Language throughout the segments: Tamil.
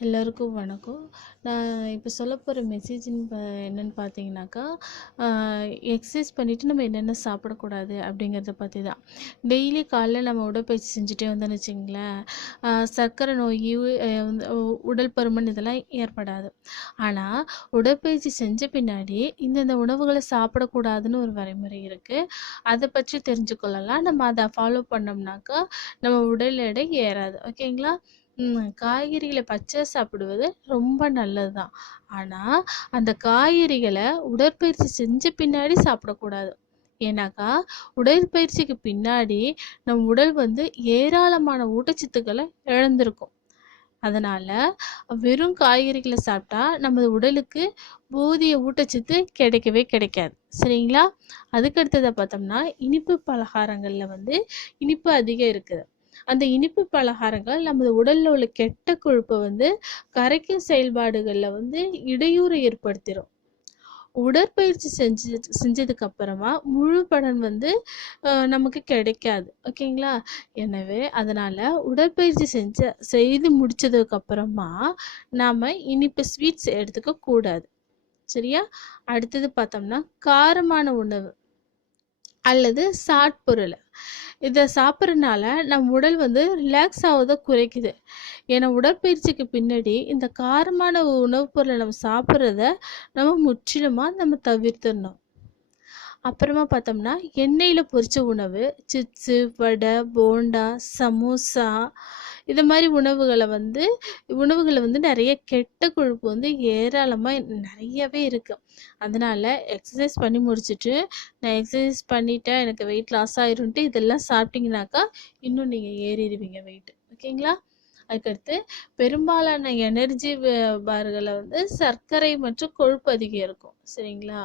எல்லோருக்கும் வணக்கம். நான் இப்போ சொல்ல போகிற மெசேஜின் என்னென்னு என்னன்னு பார்த்தீங்கன்னாக்கா எக்ஸசைஸ் பண்ணிவிட்டு நம்ம என்னென்ன சாப்பிடக்கூடாது அப்படிங்கிறத பற்றி தான் டெய்லி காலைல நம்ம உடற்பயிற்சி செஞ்சுட்டே வந்தோம்னு வச்சிங்களேன் சர்க்கரை நோய் வந்து உ- உடல் பருமன் இதெல்லாம் ஏற்படாது. ஆனால் உடற்பயிற்சி செஞ்ச பின்னாடி இந்தந்த உணவுகளை சாப்பிடக்கூடாதுன்னு ஒரு வரைமுறை இருக்குது அதை பற்றி தெரிஞ்சுக்கொள்ளலாம். நம்ம அதை ஃபாலோ பண்ணோம்னாக்கா நம்ம உடல் எடை ஏறாது. ஓகேங்களா காய்கறிகளை பச்சை சாப்பிடுவது ரொம்ப நல்லது தான் ஆனால் அந்த காய்கறிகளை உடற்பயிற்சி செஞ்ச பின்னாடி சாப்பிடக்கூடாது. ஏன்னாக்கா உடற்பயிற்சிக்கு பின்னாடி நம் உடல் வந்து ஏராளமான ஊட்டச்சத்துக்களை இழந்திருக்கும். அதனால் வெறும் காய்கறிகளை சாப்பிட்டா நமது உடலுக்கு போதிய ஊட்டச்சத்து கிடைக்கவே கிடைக்காது. சரிங்களா? அதுக்கு அடுத்ததை பார்த்தோம்னா இனிப்பு பலகாரங்களில் வந்து இனிப்பு அதிகம் இருக்குது. அந்த இனிப்பு பலகாரங்கள் நமது உடலில் உள்ள கெட்ட கொழுப்பை வந்து கரைக்கும் செயல்பாடுகளில் வந்து இடையூறு ஏற்படுத்திடும் உடற்பயிற்சி செஞ்சு செஞ்சதுக்கு அப்புறமா முழு பலன் வந்து நமக்கு கிடைக்காது. ஓகேங்களா? எனவே அதனால உடற்பயிற்சி செஞ்ச செய்து முடிச்சதுக்கு அப்புறமா நாம இனிப்பு ஸ்வீட்ஸ் எடுத்துக்க கூடாது. சரியா? அடுத்தது பார்த்தோம்னா காரமான உணவு. அல்லது சாட் பொருள் இதை சாப்பிட்றதுனால நம் உடல் வந்து ரிலாக்ஸ் ஆவதை குறைக்குது. ஏன்னா உடற்பயிற்சிக்கு பின்னாடி இந்த காரமான உணவுப் பொருளை நம்ம சாப்பிட்றத நம்ம முற்றிலுமாக நம்ம தவிர்த்துடணும். அப்புறமா பார்த்தோம்னா எண்ணெயில் பொரித்த உணவு சிப்ஸு வடை போண்டா சமோசா இது மாதிரி உணவுகளை வந்து உணவுகளை வந்து நிறைய கெட்ட கொழுப்பு வந்து ஏராளமாக நிறையவே இருக்குது அதனால் எக்ஸசைஸ் பண்ணி முடிச்சுட்டு நான் எக்ஸசைஸ் பண்ணிட்டேன் எனக்கு வெயிட் லாஸ் ஆயிரும்ட்டு இதெல்லாம் சாப்பிட்டீங்கனாக்கா இன்னும் நீங்கள் ஏறிடுவீங்க வெயிட் ஓகேங்களா அதுக்கடுத்து பெரும்பாலான எனர்ஜி பார்களை வந்து சர்க்கரை மற்றும் கொழுப்பு அதிகம் இருக்கும் சரிங்களா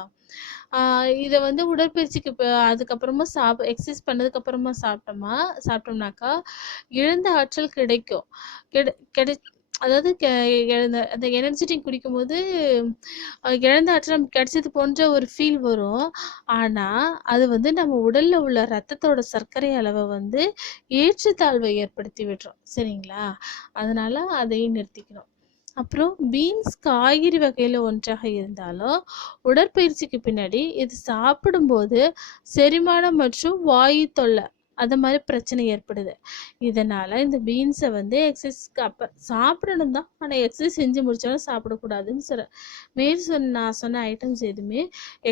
இதை வந்து உடற்பயிற்சிக்கு இப்போ அதுக்கப்புறமா சாப் எக்ஸசைஸ் பண்ணதுக்கப்புறமா சாப்பிட்டோமா சாப்பிட்டோம்னாக்கா இழந்த ஆற்றல் கிடைக்கும். கிடை கிடை அதாவது கெ- அந்த எனர்ஜி ட்ரிங்க் குடிக்கும்போது அஹ் இழந்த ஆற்றல் நமக்கு கிடைச்சது போன்ற ஒரு ஃபீல் வரும். ஆனால் அது வந்து நம்ம உடலில் உள்ள ரத்தத்தோட சர்க்கரை அளவை வந்து ஏற்றுத்தாழ்வை ஏற்படுத்தி விடுறோம் சரிங்களா? அதனால அதையும் நிறுத்திக்கணும். அப்புறம் பீன்ஸ் காய்கறி வகையில் ஒன்றாக இருந்தாலும் உடற்பயிற்சிக்கு பின்னாடி இது சாப்பிடும்போது செரிமானம் மற்றும் வாயு தொல்லை அது மாதிரி பிரச்சனை ஏற்படுது. இதனால இந்த பீன்ஸை வந்து எக்ஸசைஸ்க்கு அப்போ சாப்பிடணும் தான். ஆனால் எக்ஸசைஸ் செஞ்சு முடித்தாலும் சாப்பிடக்கூடாதுன்னு சொல்கிறேன் மேல் சொன்ன நான் சொன்ன ஐட்டம்ஸ் எதுவுமே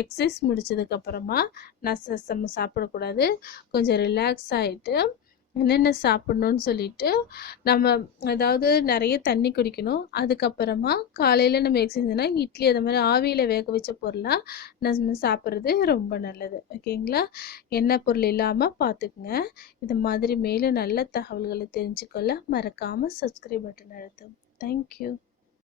எக்ஸசைஸ் முடித்ததுக்கப்புறமா நான் நம்ம சாப்பிடக்கூடாது. கொஞ்சம் ரிலாக்ஸ் ஆகிட்டு என்னென்ன சாப்பிடணும்னு சொல்லிட்டு நம்ம அதாவது நிறைய தண்ணி குடிக்கணும். அதுக்கப்புறமா காலையில் நம்ம எக்ஸசைஸ்னா இட்லி அது மாதிரி ஆவியில் வேக வச்ச பொருளாக நம்ம சாப்பிட்றது ரொம்ப நல்லது. ஓகேங்களா? எண்ணெய் பொருள் இல்லாமல் பார்த்துக்குங்க இது மாதிரி மேலும் நல்ல தகவல்களை தெரிஞ்சுக்கொள்ள மறக்காமல் சப்ஸ்கிரைப் பட்டன் அழுத்தும் தேங்க்யூ